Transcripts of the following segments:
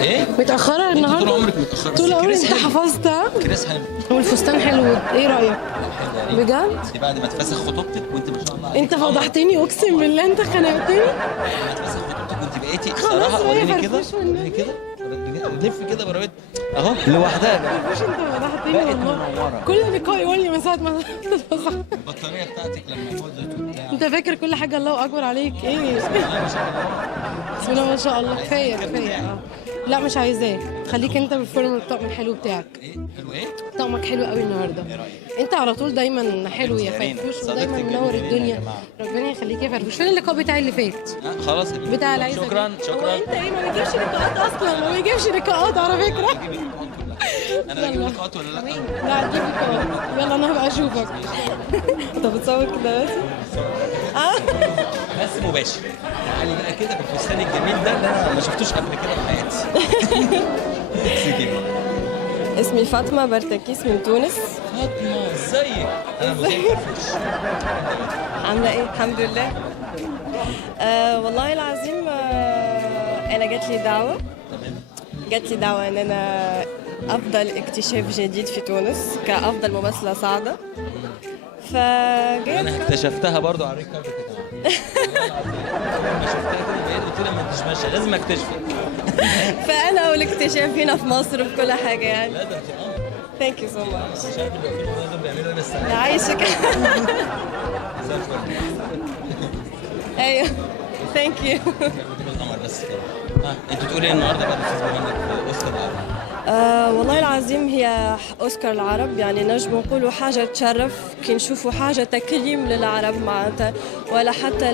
ايه؟ متأخرة النهارده؟ طول عمرك متأخرة. طول عمرك كريس انت حلو. حفظتها؟ كريس حلو. والفستان حلو، ايه رأيك؟ حلو يا ريت. بجد؟ دي بعد ما تفسخ خطوبتك وانت ما شاء الله عليك انت قمر. فضحتني اقسم بالله، انت خنقتني. لما تفسخ خطوبتك وانت بقيتي خلاص صراحة بقى وريني كده فرفوش والنبي. وريني كده لف كده براويت اهو لوحدها يا جماعة. مش انت فضحتني بقت والله. منورة. كل لقاء يقول لي من ساعة ما اتفضح. البطارية بتاعتك لما فضت وبتاع. انت فاكر كل حاجة الله أكبر عليك ايه؟ بسم الله ما شاء الله، كفاية كفاية. لا مش عايزاه، خليك انت بالفورم الطقم الحلو بتاعك. ايه حلو ايه؟ طقمك حلو قوي النهارده. انت على طول دايما حلو يا فرفوش ودايما منور الدنيا. ربنا يخليك يا فرفوش. فين اللقاء بتاعي اللي فات؟ خلاص بتاع العيسى. شكرا هو شكرا. انت ايه ما بيجيبش لقاءات اصلا، ما بيجيبش لقاءات على فكره. انا بجيب لقاءات ولا لا؟ لا هتجيب لقاءات. يلا انا هبقى اشوفك. انت بتصور كده بس؟ بس مباشر. تعالي بقى كده بالفستان الجميل ده اللي انا ما شفتوش قبل كده في حياتي. اسمي فاطمة برتكيس من تونس. فاطمه ازيك؟ انا مذيع فرفوش. عاملة ايه؟ الحمد لله. والله العظيم انا جات لي دعوة. جات لي دعوة ان انا افضل اكتشاف جديد في تونس كافضل ممثلة صاعدة. انا اكتشفتها برضو على الريكارد كده. لما شفتها كده بقيت قلت لها ما انتش ماشيه لازم اكتشفك. فانا والاكتشاف هنا في مصر في كل حاجة يعني. لا ده انت قمر. ثانك يو سو ماتش. مش عارف اللي واقفين دول بيعملوا ايه بس لا عايشك. زي الفل. ايوه ثانك يو. القمر بس كده. انت بتقولي ايه النهارده بقى الاستاذ مهند في اوسكار العرب؟ والله العظيم هي أوسكار العرب، يعني نجم نقولوا حاجة تشرف كي نشوفوا حاجة تكريم للعرب معناتها، ولا حتى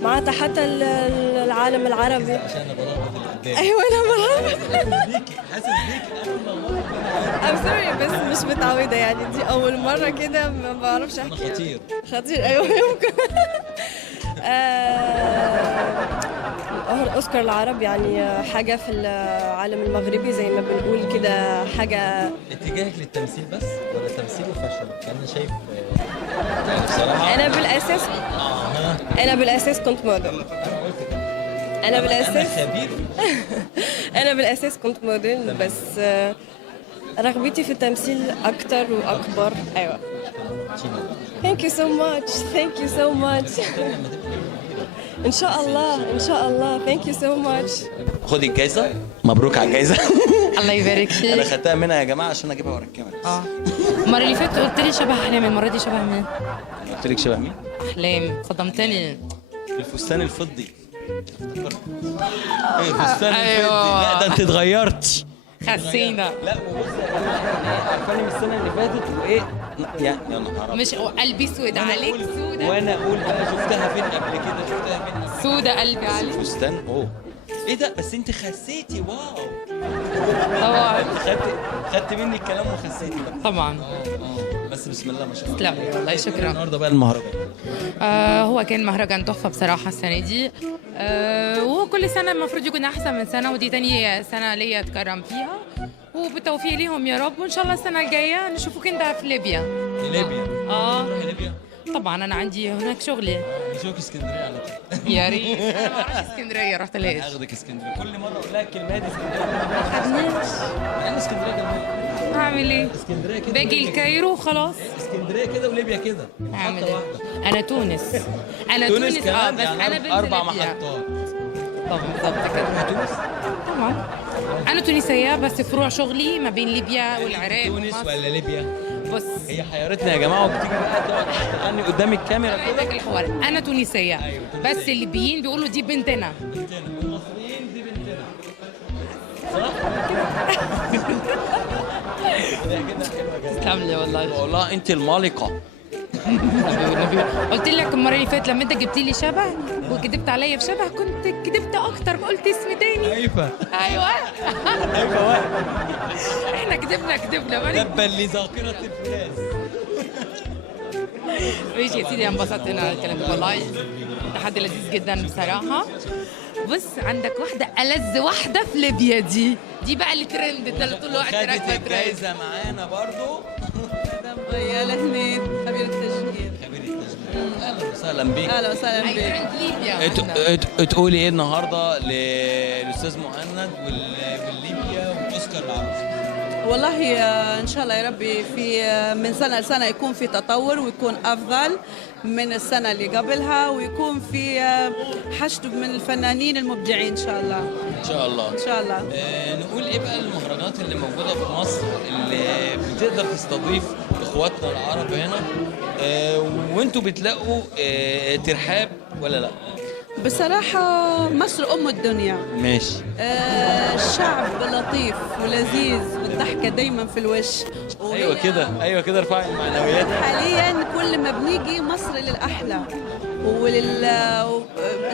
معناتها حتى العالم العربي. عشان انا برغبط اللي قدامي. أيوة أنا برا. بيكي حاسس بيكي اول ما I'm sorry بس مش متعودة يعني، دي أول مرة كده ما بعرفش أحكي. خطير. خطير أيوة يمكن. أوسكار العرب يعني حاجة في العالم المغربي زي ما بنقول كده، حاجة. اتجاهك للتمثيل بس ولا تمثيل وفشل؟ انا شايف يعني بصراحه أنا بالأساس كنت موديل. أنا بالأساس خبير. أنا بالأساس كنت موديل، بس رغبتي في التمثيل أكتر وأكبر. أيوة. Thank you so much. Thank you so much. إن شاء الله إن شاء الله. Thank you so much. خدي الجايزه، مبروك على الجايزه. الله يبارك فيك. انا خدتها منها يا جماعه عشان اجيبها ورا الكاميرا. المرة اللي فاتت قلت لي شبه احلام، المرة دي شبه مين؟ قلت لك شبه مين؟ احلام، صدمتني. الفستان الفضي. الفستان أيوة. الفضي. لا ده انت اتغيرت. خسينا. لا وبص يا جماعه عارفاني من السنه اللي فاتت وايه يا نهار أبيض. مش قلبي سود عليك سودة. وانا اقول بقى شفتها فين قبل كده، شفتها فين سودة قلبي عليك. الفستان ايه ده بس انت خسيتي واو. طبعا خدت مني الكلام وخسيتي بقى. طبعا. بس بسم الله ما شاء الله. تسلم والله شكرا. النهارده بقى المهرجان. هو كان مهرجان تحفة بصراحة السنة دي. وهو كل سنة المفروض يكون أحسن من سنة، ودي تاني سنة ليا أتكرم فيها، وبالتوفيق ليهم يا رب. وإن شاء الله السنة الجاية نشوفك أنت في ليبيا. في ليبيا. تروحي ليبيا؟ طبعا أنا عندي هناك شغلي. نشوفك اسكندريه على طول. يا ريت. أنا ما رحتش اسكندرية، رحت ليش؟ هاخدك اسكندريه كل مره اقول لها الكلمه دي اسكندريه. ما خدناش. يعني اسكندريه جنبنا. هعمل ايه؟ اسكندريه كده. باجي الكايرو وخلاص. اسكندريه كده وليبيا كده. هعمل ايه؟ انا تونس. انا تونس كمان بس يعني انا بنت 4 ليبيا. محطات. طبعا بالظبط كده. تونس؟ طبعا. انا تونسيه بس فروع شغلي ما بين ليبيا والعراق تونس ومصر. ولا ليبيا؟ بص هي حيرتنا يا جماعه وبتيجي بقى تقعد تغني قدام الكاميرا انا عايزك الحوار. انا تونسيه. أيوة، تونسية. بس الليبيين بيقولوا دي بنتنا. بنتنا والمصريين دي بنتنا. تسلم لي والله. والله انت المالقه. قلت لك المره اللي فاتت لما انت جبت لي شبه وكدبت عليا في شبه، كنت كدبت اكتر، قلت اسم تاني. هيفا. ايوه. هيفا واحد. احنا كدبنا مالك. تبا لذاكره الفولاذ. ماشي يا سيدي، انبسطت انا الكلام ده والله. حد لذيذ جدا بصراحه. بص عندك واحده ألذ واحده في ليبيا، دي بقى اللي ترند، ده اللي طول الوقت خدت راكبه ترند. الجايزه معانا برضو. يا الاثنين خبير التشغيل. خبير التشغيل. اهلا وسهلا بيك. اهلا وسهلا بك. ليبيا تقولي ايه النهارده للاستاذ مهند والليبيا واوسكار العربي؟ والله ان شاء الله يا ربي في من سنه لسنه يكون في تطور ويكون افضل من السنه اللي قبلها، ويكون في حشد من الفنانين المبدعين ان شاء الله. ان شاء الله. ان شاء الله. نقول ايه بقى المهرجانات اللي موجوده في مصر اللي بتقدر تستضيف اخواتنا العرب هنا، وانتوا بتلاقوا ترحاب ولا لا؟ بصراحه مصر ام الدنيا. ماشي. شعب لطيف ولذيذ والضحكه دايما في الوش. ايوه كده، ايوه كده، ارفعي المعنويات. حاليا كل ما بنيجي مصر للاحلى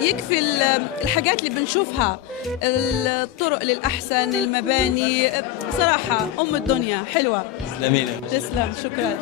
يكفي الحاجات اللي بنشوفها، الطرق للاحسن، المباني، صراحه ام الدنيا حلوه. تسلمي لي. تسلم، شكرا.